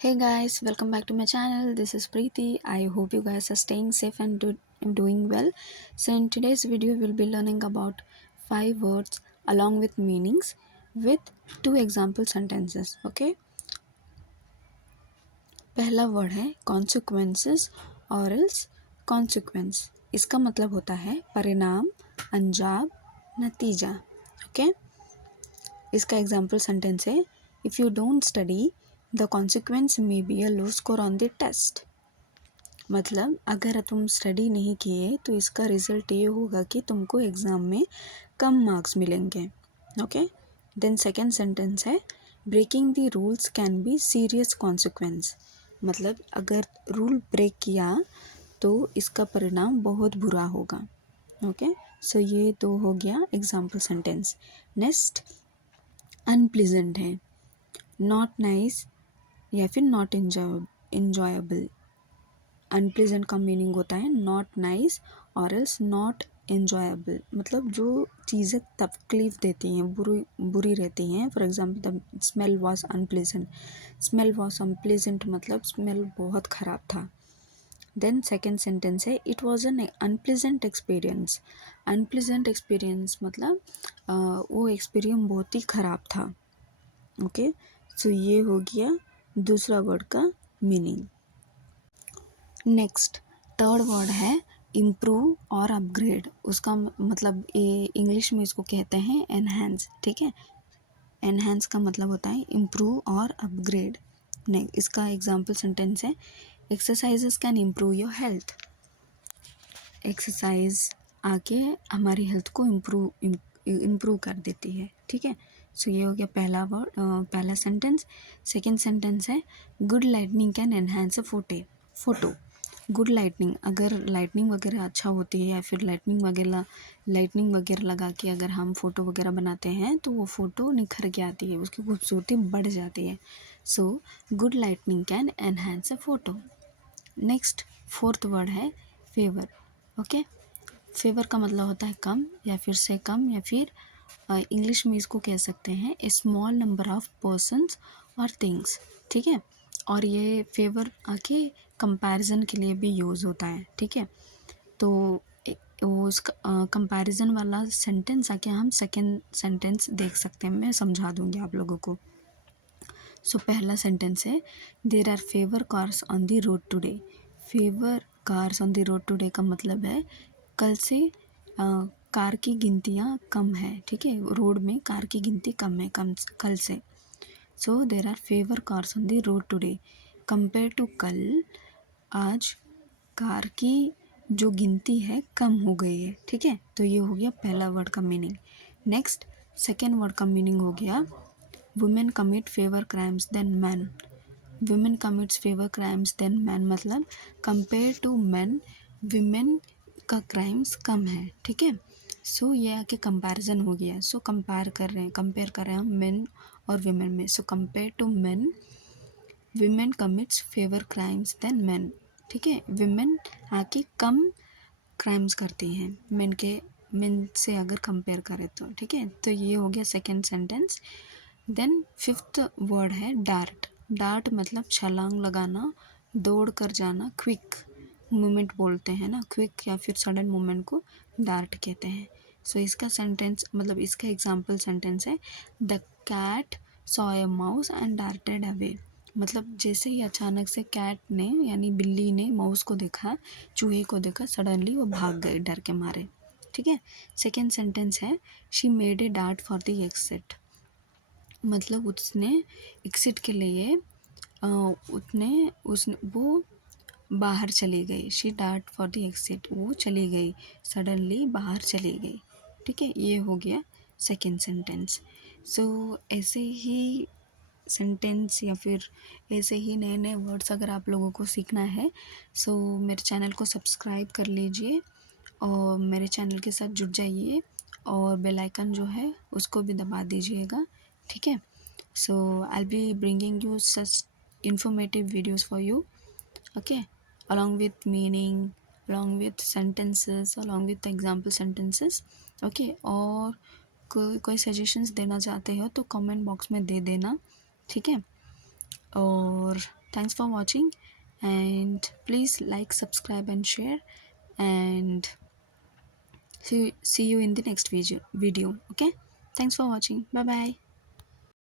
Hey guys, welcome back to my channel. This is Preeti. I hope you guys are staying safe and doing well. So, in today's video, we'll be learning about 5 words along with meanings with 2 example sentences. Okay, पहला word है consequences और else consequence. इसका मतलब होता है परिणाम, अंजाम, नतीजा. ओके, इसका एग्जाम्पल सेंटेंस है if you don't study the consequence may be a low score on the test. मतलब अगर तुम स्टडी नहीं किए तो इसका रिजल्ट ये होगा कि तुमको एग्ज़ाम में कम मार्क्स मिलेंगे. ओके, देन सेकेंड सेंटेंस है breaking the rules can be serious consequence. मतलब अगर रूल ब्रेक किया तो इसका परिणाम बहुत बुरा होगा. ओके, सो ये तो हो गया एग्जाम्पल सेंटेंस. नेक्स्ट अनप्लीजेंट है, नॉट नाइस या फिर नॉट इंजॉयबल. अनप्लीजेंट का मीनिंग होता है नॉट नाइस और एल्स नॉट एन्जॉयबल. मतलब जो चीज़ें तकलीफ़ देती हैं, बुरी रहती हैं. For example the smell was unpleasant. Smell was unpleasant मतलब स्मेल बहुत ख़राब था. देन सेकेंड सेंटेंस है it was an unpleasant experience. Unpleasant experience मतलब वो एक्सपीरियंस बहुत ही ख़राब था. ओके, सो ये हो गया दूसरा वर्ड का मीनिंग. नेक्स्ट थर्ड वर्ड है इम्प्रूव और अपग्रेड. उसका मतलब ये इंग्लिश में इसको कहते हैं एनहांस. ठीक है, एनहांस का मतलब होता है इम्प्रूव और अपग्रेड. इसका एग्जांपल सेंटेंस है exercises can improve your health. Exercise आके हमारी हेल्थ को इम्प्रूव कर देती है. ठीक है, सो ये हो गया पहला वर्ड, पहला सेंटेंस. सेकेंड सेंटेंस है good lightning can enhance a photo. Good lightning, अगर लाइटनिंग वगैरह अच्छा होती है या फिर लाइटनिंग वगैरह लगा के अगर हम फ़ोटो वगैरह बनाते हैं तो वो फ़ोटो निखर के आती है, उसकी खूबसूरती बढ़ जाती है. So good lightning can enhance a photo. Next fourth word है फेवर. ओके, फेवर का मतलब होता है कम या फिर से कम या फिर इंग्लिश में इसको कह सकते हैं ए स्मॉल नंबर ऑफ पर्सन्स और थिंग्स. ठीक है, और ये फेवर आके कंपैरिजन के लिए भी यूज़ होता है. ठीक है, तो वो उसका कंपैरिजन वाला सेंटेंस आके हम सेकेंड सेंटेंस देख सकते हैं. मैं समझा दूंगी आप लोगों को. सो पहला सेंटेंस है देर are fewer cars on the road today. Favour cars on the road today का मतलब है कल से कार की गिनतियाँ कम है. ठीक है, रोड में कार की गिनती कम है कल से. So there are fewer cars on the road today. Compare to कल, आज कार की जो गिनती है कम हो गई है. ठीक है, तो ये हो गया पहला वर्ड का मीनिंग. नेक्स्ट सेकेंड वर्ड का मीनिंग हो गया women commit fewer crimes than man. Women commits fewer crimes than man मतलब कंपेयर टू मैन विमेन का क्राइम्स कम है. ठीक है, सो ये आके कंपैरिजन हो गया. सो कंपेयर कर रहे हैं हम मेन और विमेन में. सो compare to men women commits fewer crimes than man. ठीक है, विमेन आके कम क्राइम्स करती हैं मेन से अगर कंपेयर करें तो. ठीक है, तो ये हो गया second sentence. Then fifth word है डार्ट. डार्ट मतलब छलांग लगाना, दौड़ कर जाना, क्विक मूवमेंट बोलते हैं ना, क्विक या फिर सडन मूवमेंट को डार्ट कहते हैं. सो इसका सेंटेंस मतलब इसका एग्जांपल सेंटेंस है the cat saw a mouse and darted away. मतलब जैसे ही अचानक से कैट ने यानी बिल्ली ने माउस को देखा, चूहे को देखा, सडनली वो भाग गए डर के मारे. ठीक है, सेकेंड सेंटेंस है she made a dart for the exit. मतलब उसने एग्जिट के लिए वो बाहर चली गई. She dart for the exit, वो चली गई, सडनली बाहर चली गई. ठीक है, ये हो गया सेकेंड सेंटेंस. सो ऐसे ही सेंटेंस या फिर ऐसे ही नए नए वर्ड्स अगर आप लोगों को सीखना है सो मेरे चैनल को सब्सक्राइब कर लीजिए और मेरे चैनल के साथ जुड़ जाइए और बेल आइकन जो है उसको भी दबा दीजिएगा. ठीक है, so I be bringing you such informative videos for you. Okay, along with meaning, along with sentences, along with example sentences. Okay, और कोई सजेशंस देना चाहते हो तो कमेंट बॉक्स में दे देना. ठीक है, और Thanks for watching, and please like, subscribe, and share. And see you in the next video. Okay, thanks for watching. Bye bye.